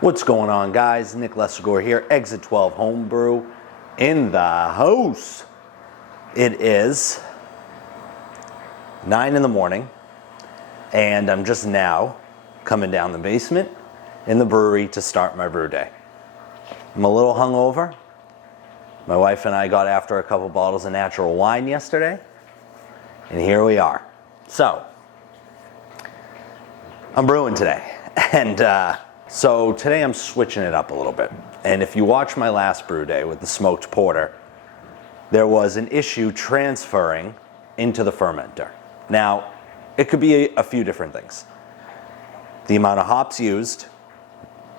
What's going on, guys? Nick Lesegor here, Exit 12 Homebrew in the house. It is 9 in the morning, and I'm just now coming down the basement in the brewery to start my brew day. I'm a little hungover. My wife and I got after a couple bottles of natural wine yesterday, and here we are. So, I'm brewing today, and so today I'm switching it up a little bit. And if you watch my last brew day with the smoked porter, there was an issue transferring into the fermenter. Now, it could be a few different things. The amount of hops used,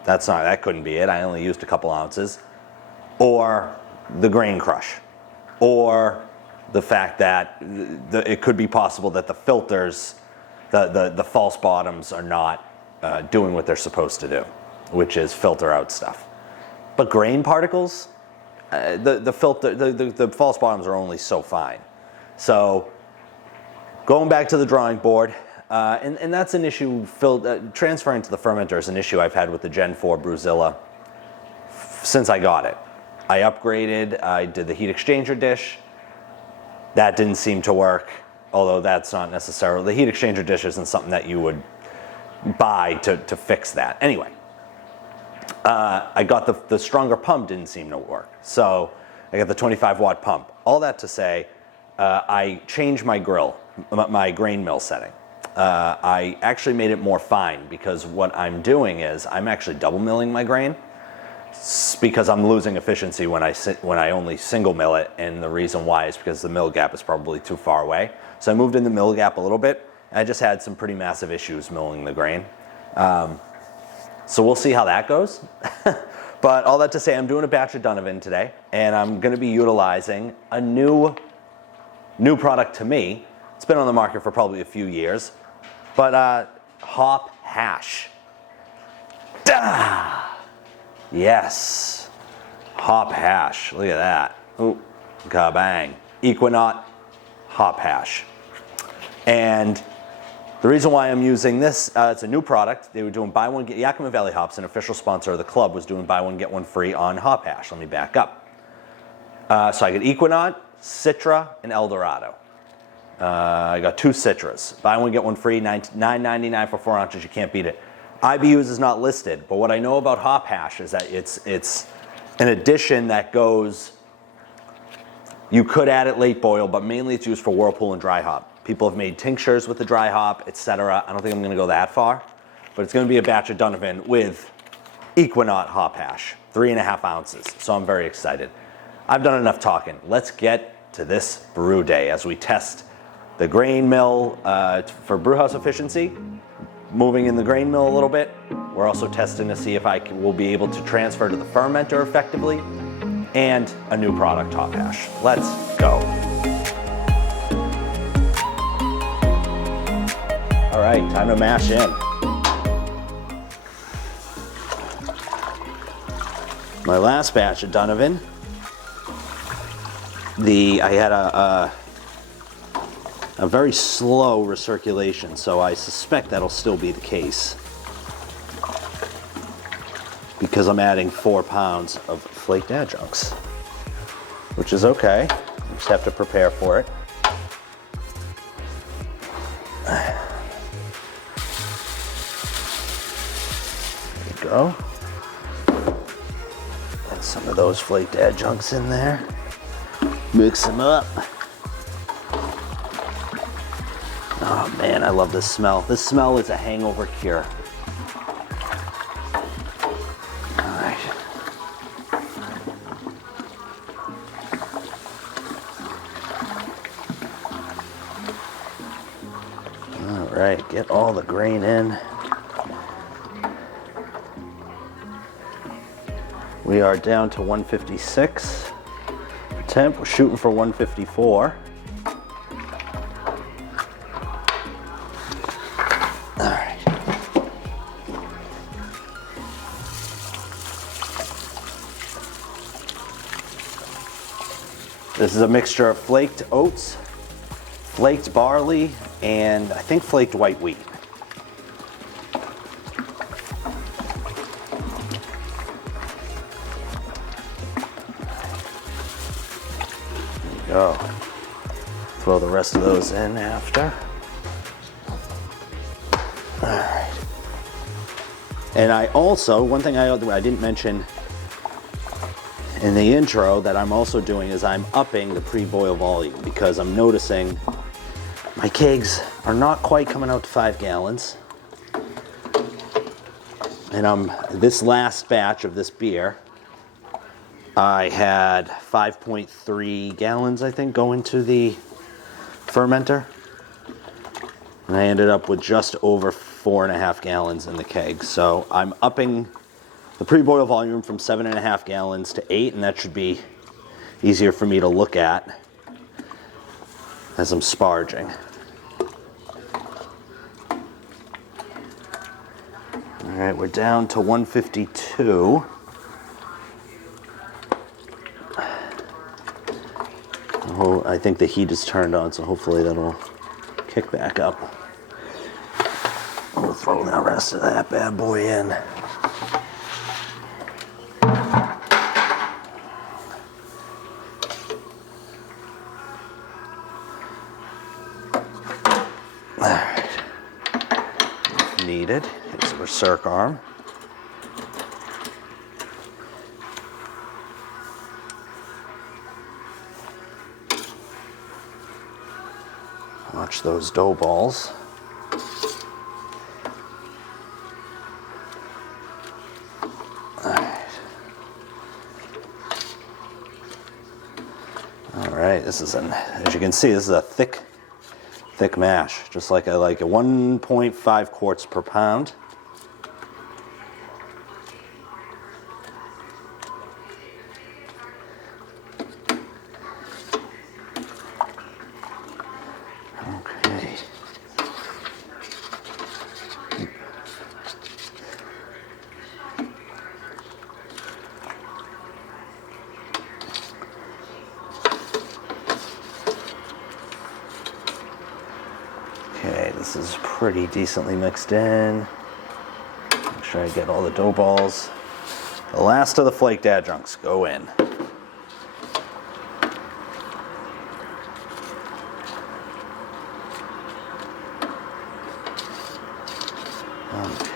that couldn't be it. I only used a couple ounces. Or the grain crush. Or the fact that it could be possible that the filters, the false bottoms are not doing what they're supposed to do, which is filter out stuff. But grain particles, the false bottoms are only so fine. So going back to the drawing board, and that's an issue. Transferring to the fermenter is an issue I've had with the Gen 4 Brewzilla since I got it. I upgraded. I did the heat exchanger dish. That didn't seem to work, although that's not necessarily, the heat exchanger dish isn't something that you would buy to fix that. Anyway, I got the stronger pump didn't seem to work. So I got the 25 watt pump. All that to say, I changed my my grain mill setting. I actually made it more fine because what I'm doing is I'm actually double milling my grain because I'm losing efficiency when I only single mill it, and the reason why is because the mill gap is probably too far away. So I moved in the mill gap a little bit. I just had some pretty massive issues milling the grain. So we'll see how that goes. But all that to say, I'm doing a batch of Donovan today, and I'm going to be utilizing a new product to me. It's been on the market for probably a few years, but Hop Hash. Yes, Hop Hash. Look at that. Ooh, kabang. Ekuanot Hop Hash. And the reason why I'm using this, it's a new product. They were doing buy one, get Yakima Valley Hops, an official sponsor of the club, was doing buy one, get one free on Hop Hash. Let me back up. So I got Ekuanot, Citra, and Eldorado. I got 2 Citras. Buy one, get one free, $9.99 for 4 ounces. You can't beat it. IBUs is not listed, but what I know about Hop Hash is that it's an addition that goes, you could add it late boil, but mainly it's used for Whirlpool and dry hop. People have made tinctures with the dry hop, etc. I don't think I'm going to go that far, but it's going to be a batch of Donovan with Ekuanot Hop Hash, 3.5 ounces. So I'm very excited. I've done enough talking. Let's get to this brew day as we test the grain mill for brewhouse efficiency. Moving in the grain mill a little bit. We're also testing to see if will be able to transfer to the fermenter effectively, and a new product, Hop Hash. Let's go. All right, time to mash in. My last batch of Donovan, I had a very slow recirculation, so I suspect that'll still be the case because I'm adding 4 pounds of flaked adjuncts, which is okay. I just have to prepare for it. Go. And some of those flaked adjuncts in there. Mix them up. Oh man, I love this smell. This smell is a hangover cure. All right. All right, get all the grain in. We are down to 156 temp. We're shooting for 154. All right. This is a mixture of flaked oats, flaked barley, and I think flaked white wheat. go. Throw the rest of those in after. All right. And I also, one thing I didn't mention in the intro that I'm also doing is I'm upping the pre-boil volume because I'm noticing my kegs are not quite coming out to 5 gallons. And this last batch of this beer, I had 5.3 gallons, I think, go into the fermenter. And I ended up with just over 4.5 gallons in the keg. So I'm upping the pre-boil volume from 7.5 gallons to 8, and that should be easier for me to look at as I'm sparging. All right, we're down to 152. Oh, I think the heat is turned on, so hopefully that'll kick back up. We'll throw the rest of that bad boy in. All right. If needed, here's our circ arm. Watch those dough balls. All right, this is as you can see, this is a thick mash, just like I like it. 1.5 quarts per pound. Okay. Okay, this is pretty decently mixed in. Make sure I get all the dough balls. The last of the flaked adjuncts go in.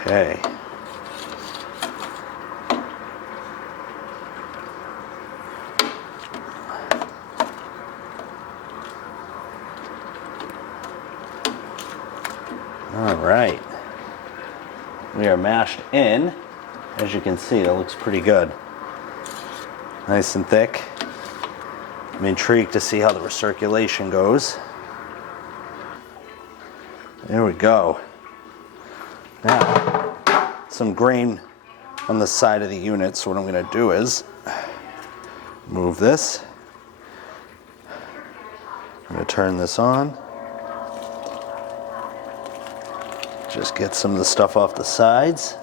Okay. All right. We are mashed in. As you can see, it looks pretty good. Nice and thick. I'm intrigued to see how the recirculation goes. There we go. Now, some grain on the side of the unit, so what I'm going to do is move this. I'm going to turn this on. Just get some of the stuff off the sides.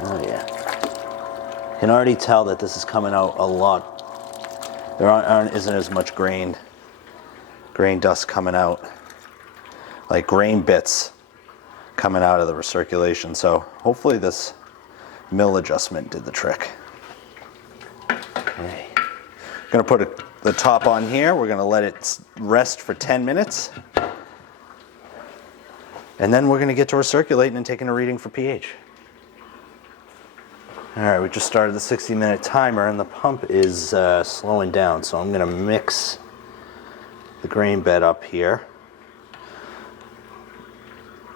Oh yeah. You can already tell that this is coming out a lot. There isn't as much grain dust coming out. Like grain bits coming out of the recirculation. So hopefully this mill adjustment did the trick. Okay. I'm gonna put the top on here. We're gonna let it rest for 10 minutes. And then we're gonna get to recirculating and taking a reading for pH. All right, we just started the 60-minute timer and the pump is slowing down. So I'm gonna mix the grain bed up here.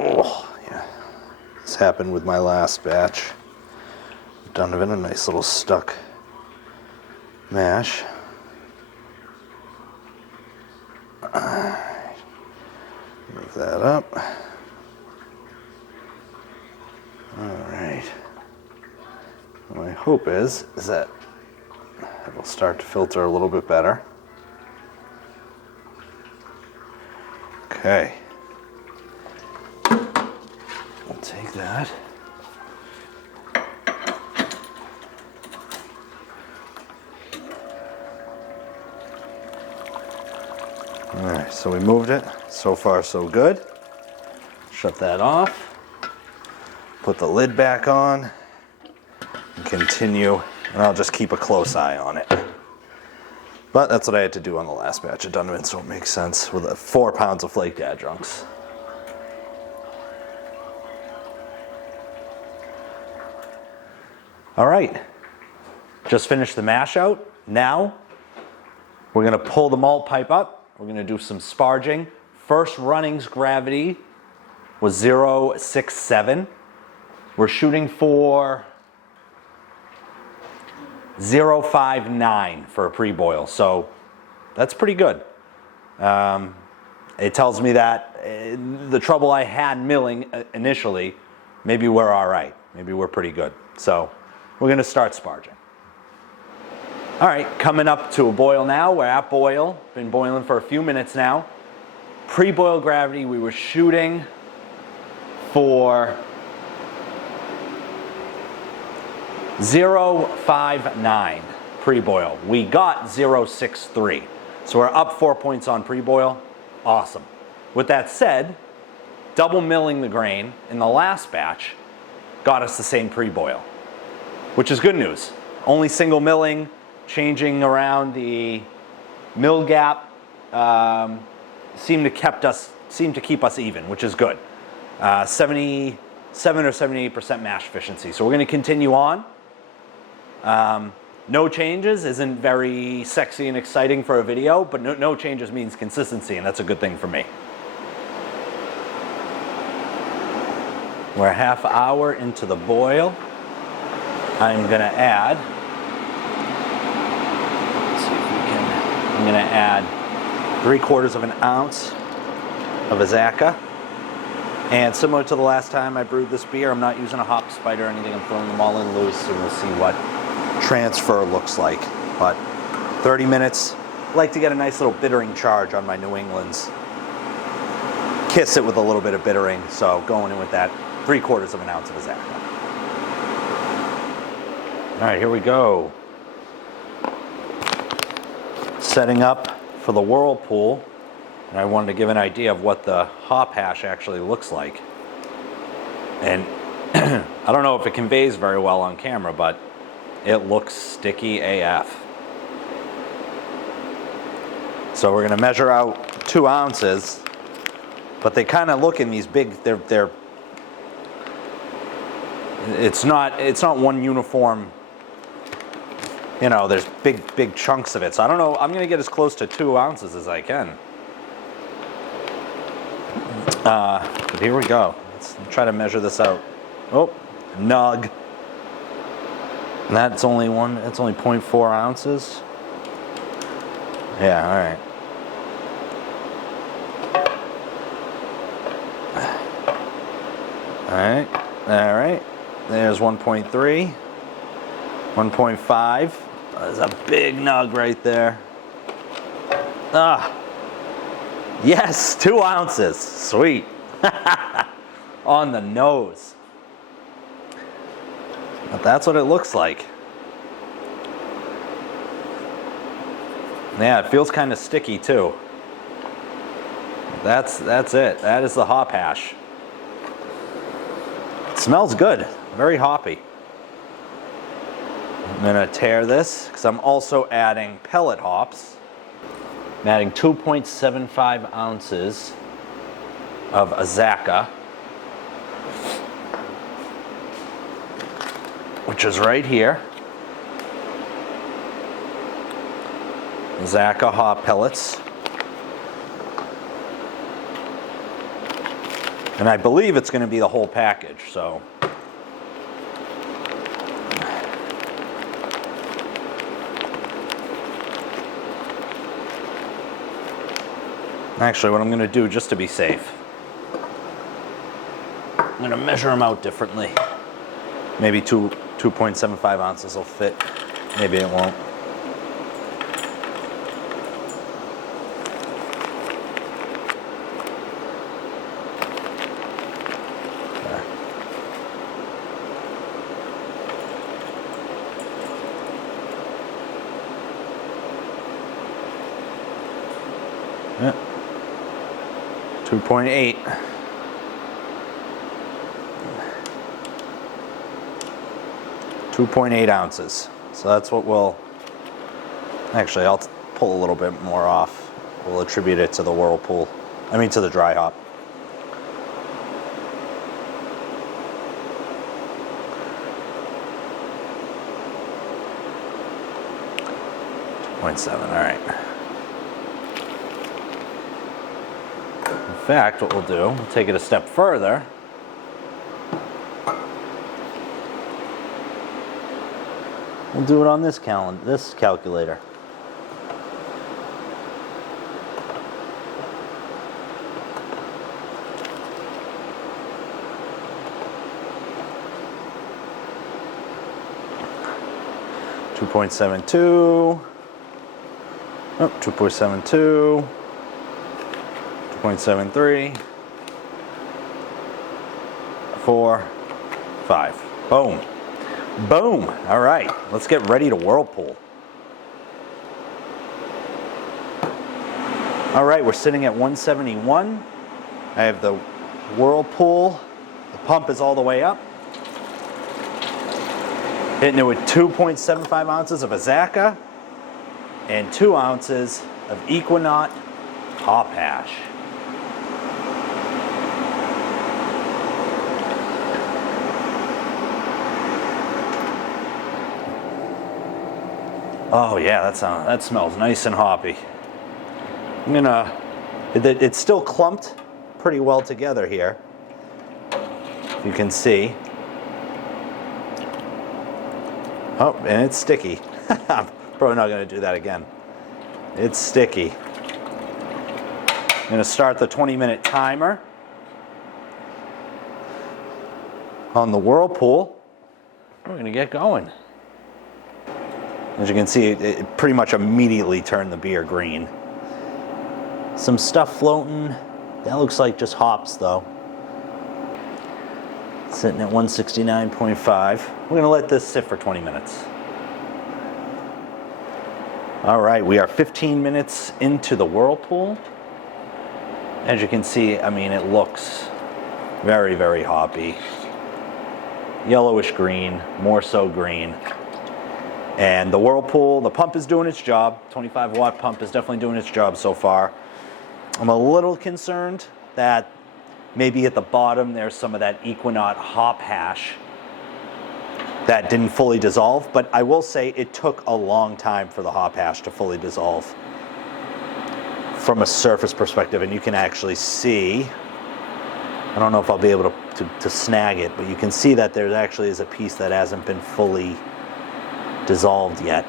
Oh, yeah. This happened with my last batch. Donovan, a nice little stuck mash. Alright. Move that up. Alright. My hope is that it will start to filter a little bit better. Okay. We'll take that. All right, so we moved it. So far, so good. Shut that off. Put the lid back on and continue. And I'll just keep a close eye on it. But that's what I had to do on the last batch of Donovan, so it makes sense with 4 pounds of flaked adjuncts. All right, just finished the mash out. Now we're gonna pull the malt pipe up. We're gonna do some sparging. First runnings gravity was 0.67. We're shooting for 0.59 for a pre-boil, so that's pretty good. It tells me that the trouble I had milling initially, maybe we're all right. Maybe we're pretty good. So we're gonna start sparging. All right, coming up to a boil now. We're at boil, been boiling for a few minutes now. Pre-boil gravity, we were shooting for 0.59 pre-boil. We got 0.63. So we're up 4 points on pre-boil. Awesome. With that said, double milling the grain in the last batch got us the same pre-boil, which is good news. Only single milling, changing around the mill gap seemed to keep us even, which is good. 77 or 78% mash efficiency. So we're going to continue on. No changes isn't very sexy and exciting for a video, but no changes means consistency, and that's a good thing for me. We're a half hour into the boil. I'm going to add, let's see if we can, I'm going to add 3/4 of an ounce of Azacca. And similar to the last time I brewed this beer, I'm not using a hop spider or anything. I'm throwing them all in loose, and we'll see what transfer looks like. But 30 minutes. I like to get a nice little bittering charge on my New Englands. Kiss it with a little bit of bittering. So going in with that 3/4 of an ounce of Azacca. All right, here we go. Setting up for the Whirlpool. And I wanted to give an idea of what the hop hash actually looks like. And I don't know if it conveys very well on camera, but it looks sticky AF. So we're gonna measure out 2 ounces, but they kind of look in these big, it's not one uniform, you know, there's big chunks of it. So I don't know, I'm gonna get as close to 2 ounces as I can. But here we go. Let's try to measure this out. Oh, nug. And that's only 0.4 ounces. Yeah, all right. All right. There's 1.3, 1.5. There's a big nug right there. Yes, 2 ounces. Sweet. On the nose. But that's what it looks like. Yeah, it feels kind of sticky too. That's it. That is the hop hash. It smells good. Very hoppy. I'm gonna tear this because I'm also adding pellet hops. I'm adding 2.75 ounces of Azacca, which is right here. Azacca hop pellets. And I believe it's going to be the whole package, so. Actually, what I'm going to do, just to be safe, I'm going to measure them out differently. Maybe 2.75 ounces will fit. Maybe it won't. Yeah. 2.8. 2.8 ounces. So that's what we'll, actually I'll pull a little bit more off. We'll attribute it to the Whirlpool. I mean, to the dry hop. 2.7, all right. In fact, what we'll do, we'll take it a step further. We'll do it on this calculator. Two 2.72. Oh, 2.72. 2.73. 4, 5. Boom. Boom. All right, let's get ready to whirlpool. All right, we're sitting at 171. I have the Whirlpool. The pump is all the way up. Hitting it with 2.75 ounces of Azaka and 2 ounces of Ekuanot Hop Hash. Oh yeah, that smells nice and hoppy. I'm gonna, it's still clumped pretty well together here. You can see. Oh, and it's sticky. I'm probably not gonna do that again. It's sticky. I'm gonna start the 20-minute timer on the Whirlpool. We're gonna get going. As you can see, it pretty much immediately turned the beer green. Some stuff floating. That looks like just hops though. Sitting at 169.5. We're going to let this sit for 20 minutes. All right, we are 15 minutes into the Whirlpool. As you can see, I mean, it looks very, very hoppy. Yellowish green, more so green. And the Whirlpool, the pump is doing its job. 25 watt pump is definitely doing its job so far. I'm a little concerned that maybe at the bottom there's some of that Ekuanot Hop Hash that didn't fully dissolve, but I will say it took a long time for the hop hash to fully dissolve from a surface perspective, and you can actually see, I don't know if I'll be able to snag it, but you can see that there actually is a piece that hasn't been fully dissolved yet.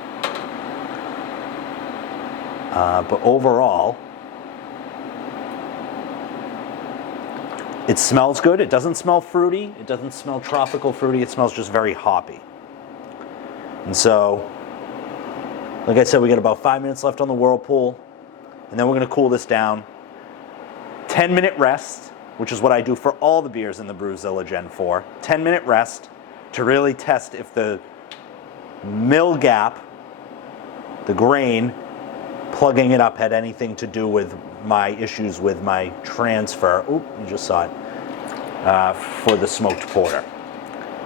But overall, it smells good. It doesn't smell fruity. It doesn't smell tropical fruity. It smells just very hoppy. And so, like I said, we got about 5 minutes left on the Whirlpool, and then we're going to cool this down. 10-minute rest, which is what I do for all the beers in the Brewzilla Gen 4. 10-minute rest to really test if the mill gap, the grain, plugging it up had anything to do with my issues with my transfer. Oop, you just saw it. For the smoked porter.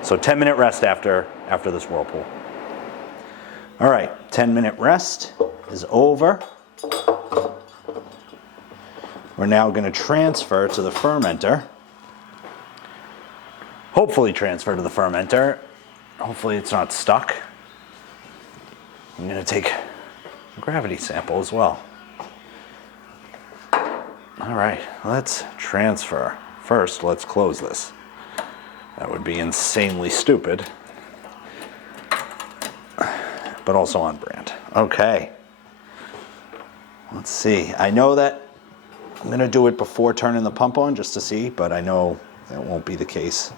So 10-minute rest after this Whirlpool. All right, 10-minute rest is over. We're now going to transfer to the fermenter. Hopefully transfer to the fermenter. Hopefully it's not stuck. I'm going to take a gravity sample as well. All right, let's transfer. First, let's close this. That would be insanely stupid, but also on brand. Okay. Let's see. I know that I'm going to do it before turning the pump on just to see, but I know that won't be the case.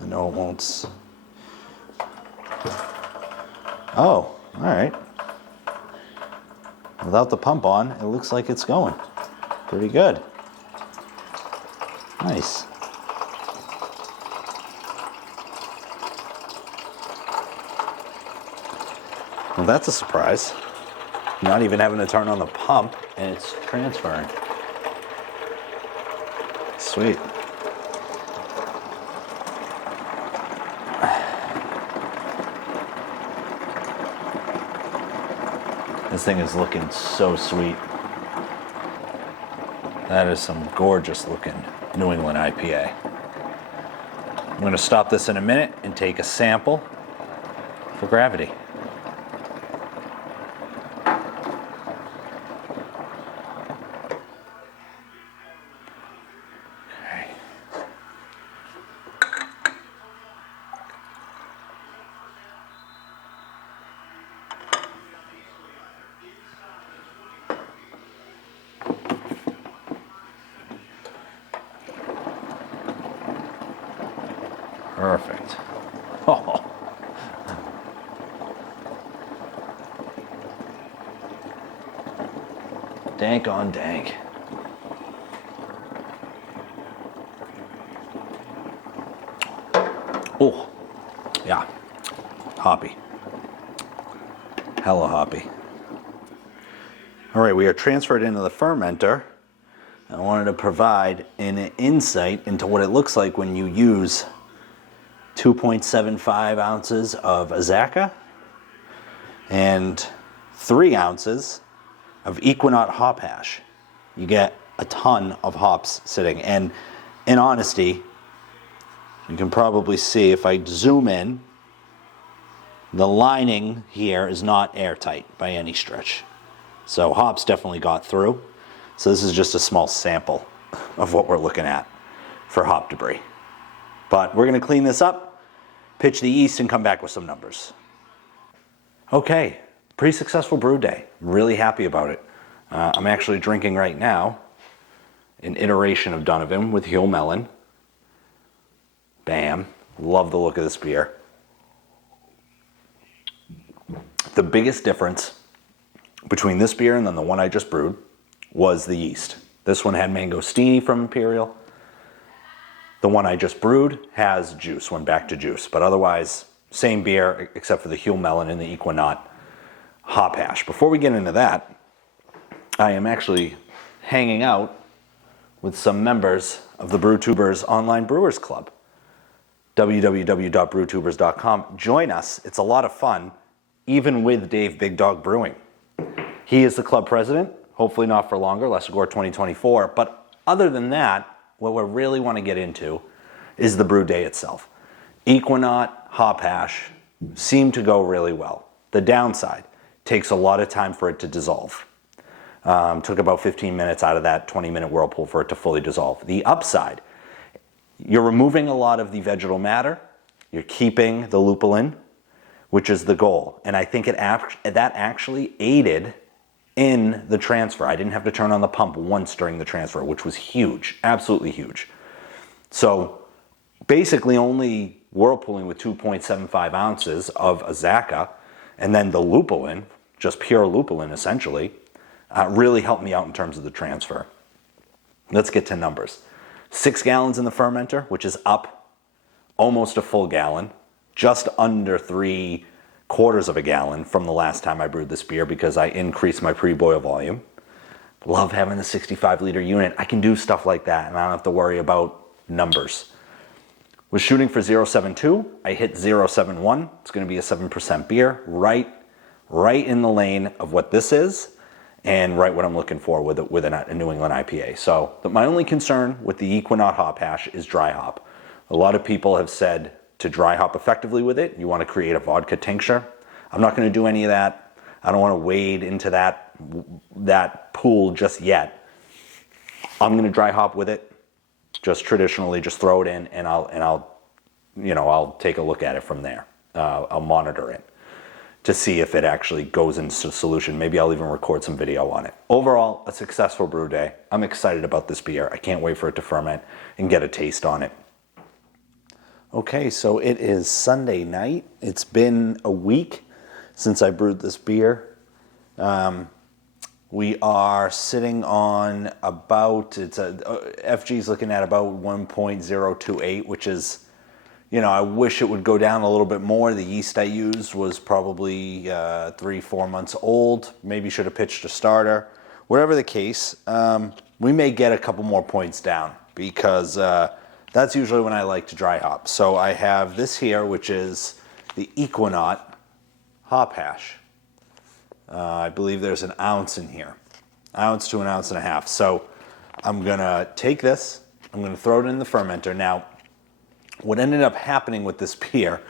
I know it won't. Oh, all right. Without the pump on, it looks like it's going pretty good. Nice. Well, that's a surprise. Not even having to turn on the pump, and it's transferring. Sweet. This thing is looking so sweet. That is some gorgeous looking New England IPA. I'm going to stop this in a minute and take a sample for gravity. Okay. Perfect. Oh. Dank on dank. Oh, yeah. Hoppy. Hella hoppy. All right, we are transferred into the fermenter. I wanted to provide an insight into what it looks like when you use 2.75 ounces of Azacca and 3 ounces of Ekuanot Hop Hash. You get a ton of hops sitting. And in honesty, you can probably see if I zoom in, the lining here is not airtight by any stretch. So hops definitely got through. So this is just a small sample of what we're looking at for hop debris. But we're going to clean this up, pitch the yeast, and come back with some numbers. Okay, pretty successful brew day. I'm really happy about it. I'm actually drinking right now an iteration of Donovan with Hull Melon. Bam. Love the look of this beer. The biggest difference between this beer and then the one I just brewed was the yeast. This one had mangostini from Imperial. The one I just brewed has juice, went back to juice. But otherwise, same beer except for the Hull Melon and the Ekuanot Hop Hash. Before we get into that, I am actually hanging out with some members of the BrewTubers Online Brewers Club. www.brewtubers.com. Join us. It's a lot of fun, even with Dave Big Dog Brewing. He is the club president, hopefully not for longer, Lesagore 2024. But other than that, what we really want to get into is the brew day itself. Ekuanot Hop Hash seemed to go really well. The downside, takes a lot of time for it to dissolve. Took about 15 minutes out of that 20-minute whirlpool for it to fully dissolve. The upside, you're removing a lot of the vegetal matter. You're keeping the lupulin, which is the goal. And I think that actually aided in the transfer. I didn't have to turn on the pump once during the transfer, which was huge, absolutely huge. So basically only whirlpooling with 2.75 ounces of Azacca and then the lupulin, just pure lupulin essentially, really helped me out in terms of the transfer. Let's get to numbers. 6 gallons in the fermenter, which is up almost a full gallon, just under 3/4 of a gallon from the last time I brewed this beer because I increased my pre-boil volume. Love having the 65-liter unit. I can do stuff like that and I don't have to worry about numbers. Was shooting for 0.72. I hit 0.71. It's going to be a 7% beer, right in the lane of what this is and right what I'm looking for with a New England IPA. So my only concern with the Ekuanot Hop Hash is dry hop. A lot of people have said to dry hop effectively with it, you want to create a vodka tincture. I'm not going to do any of that. I don't want to wade into that pool just yet. I'm going to dry hop with it, just traditionally, just throw it in, and I'll take a look at it from there. I'll monitor it to see if it actually goes into solution. Maybe I'll even record some video on it. Overall, a successful brew day. I'm excited about this beer. I can't wait for it to ferment and get a taste on it. Okay, so it is Sunday night. It's been a week since I brewed this beer. We are sitting on about, FG's looking at about 1.028, which is, I wish it would go down a little bit more. The yeast I used was probably 3-4 months old. Maybe should have pitched a starter. Whatever the case, we may get a couple more points down because that's usually when I like to dry hop. So I have this here, which is the Ekuanot Hop Hash. I believe there's an ounce in here, ounce to an ounce and a half. So I'm gonna take this, I'm gonna throw it in the fermenter. Now, what ended up happening with this beer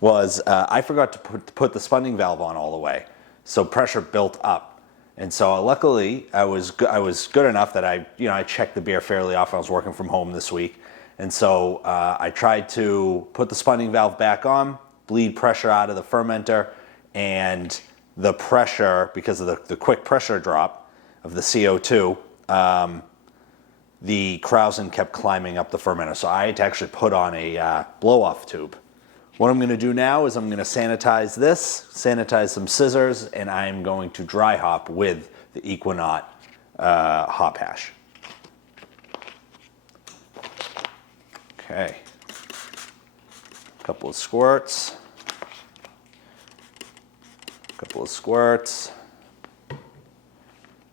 was I forgot to put the spunding valve on all the way, so pressure built up. And so luckily I was good enough that I checked the beer fairly often. I was working from home this week, and so I tried to put the spunding valve back on, bleed pressure out of the fermenter, and the pressure, because of the quick pressure drop of the CO2, the krausen kept climbing up the fermenter. So I had to actually put on a blow-off tube. What I'm gonna do now is I'm gonna sanitize this, sanitize some scissors, and I'm going to dry hop with the Ekuanot Hop Hash. Okay, a couple of squirts. Couple of squirts.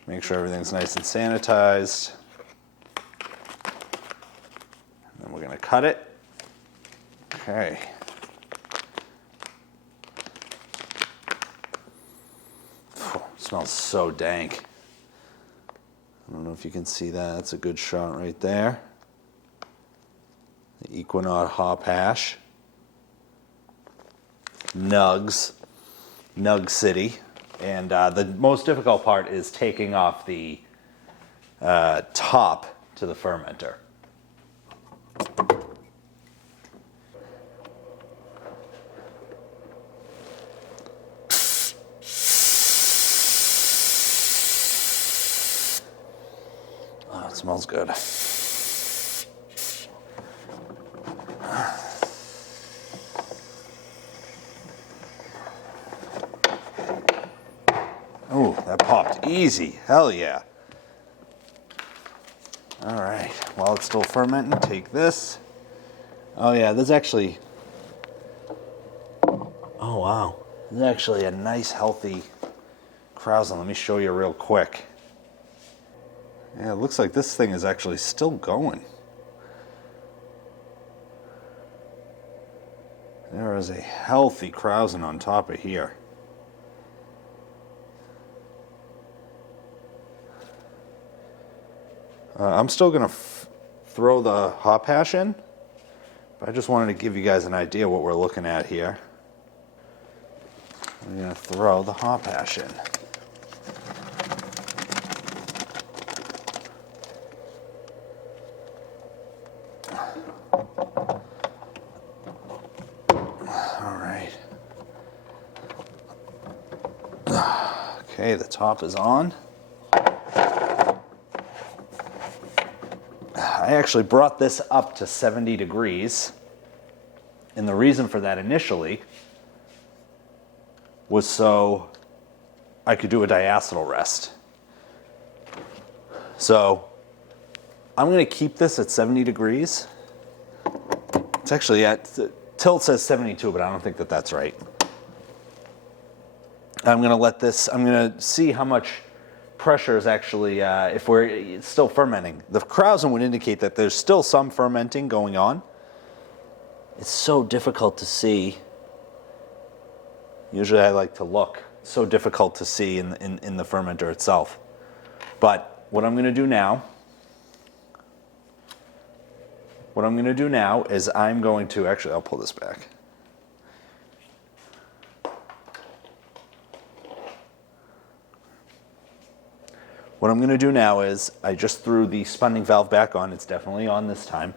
Make sure everything's nice and sanitized. And then we're gonna cut it. Okay. Smells so dank. I don't know if you can see that. That's a good shot right there. The Ekuanot Hop Hash. Nugs. Nug City. And the most difficult part is taking off the top to the fermenter. Oh, it smells good. Oh, that popped easy. Hell yeah. All right, while it's still fermenting, take this. Oh yeah, there's actually, oh wow. There's actually a nice healthy krausen. Let me show you real quick. Yeah, it looks like this thing is actually still going. There is a healthy krausen on top of here. I'm still gonna throw the hop hash in, but I just wanted to give you guys an idea what we're looking at here. We're gonna throw the hop hash in. All right. Okay, the top is on. I actually brought this up to 70 degrees, and the reason for that initially was so I could do a diacetyl rest. So I'm going to keep this at 70 degrees. It's actually Tilt says 72, but I don't think that that's right. I'm going to let this, I'm going to see how much pressure is actually, if we're still fermenting. The krausen would indicate that there's still some fermenting going on. It's so difficult to see. Usually I like to look. It's so difficult to see in the fermenter itself. But what I'm going to do now, is I'm going to, actually I'll pull this back. What I'm going to do now is I just threw the spunding valve back on. It's definitely on this time.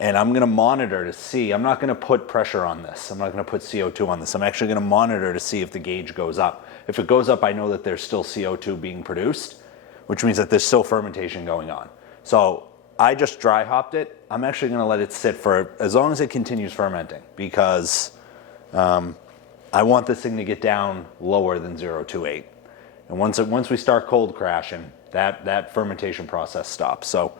And I'm going to monitor to see. I'm not going to put pressure on this. I'm not going to put CO2 on this. I'm actually going to monitor to see if the gauge goes up. If it goes up, I know that there's still CO2 being produced, which means that there's still fermentation going on. So I just dry hopped it. I'm actually going to let it sit for as long as it continues fermenting, because I want this thing to get down lower than 0.28. And once we start cold crashing, that fermentation process stops. So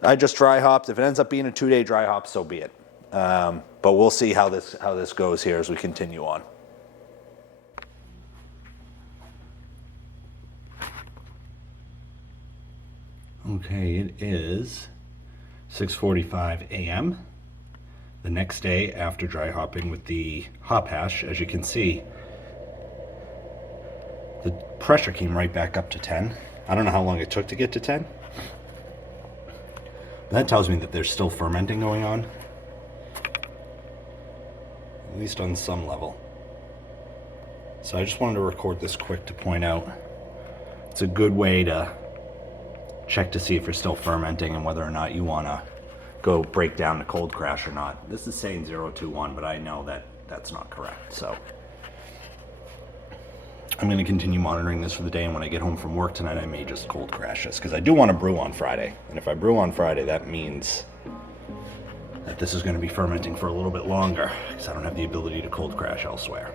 I just dry hopped. If it ends up being a 2-day dry hop, so be it. But we'll see how this goes here as we continue on. Okay, it is 6:45 a.m. the next day after dry hopping with the hop hash. As you can see, the pressure came right back up to 10. I don't know how long it took to get to 10. But that tells me that there's still fermenting going on, at least on some level. So I just wanted to record this quick to point out it's a good way to check to see if you're still fermenting and whether or not you want to go break down the cold crash or not. This is saying 021, but I know that that's not correct. So I'm going to continue monitoring this for the day, and when I get home from work tonight, I may just cold crash this, because I do want to brew on Friday. And if I brew on Friday, that means that this is going to be fermenting for a little bit longer, because I don't have the ability to cold crash elsewhere.